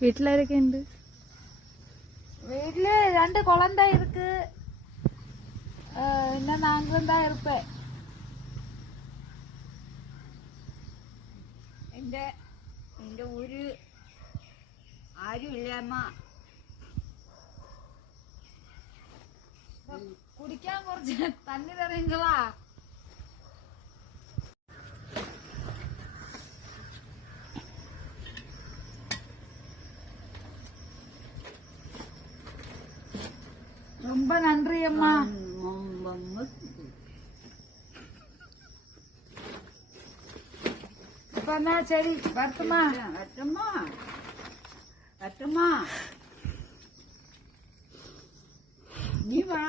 വീട്ടിലാരൊക്കെ ഉണ്ട് வீட்ல ரெண்டு குழந்தை இருக்கு அஹ் இன்னும் நாங்களும் தான் இருப்பேன் എൻ്റെ എൻ്റെ ഒരു ആരുമില്ലമ്മ குடிக்காம കുറച്ച് தண்ணி தரீங்களா ரொம்ப நன்றி அம்மா. அப்பா சரி வரட்டுமா வரட்டுமா வரட்டுமா நீ வா.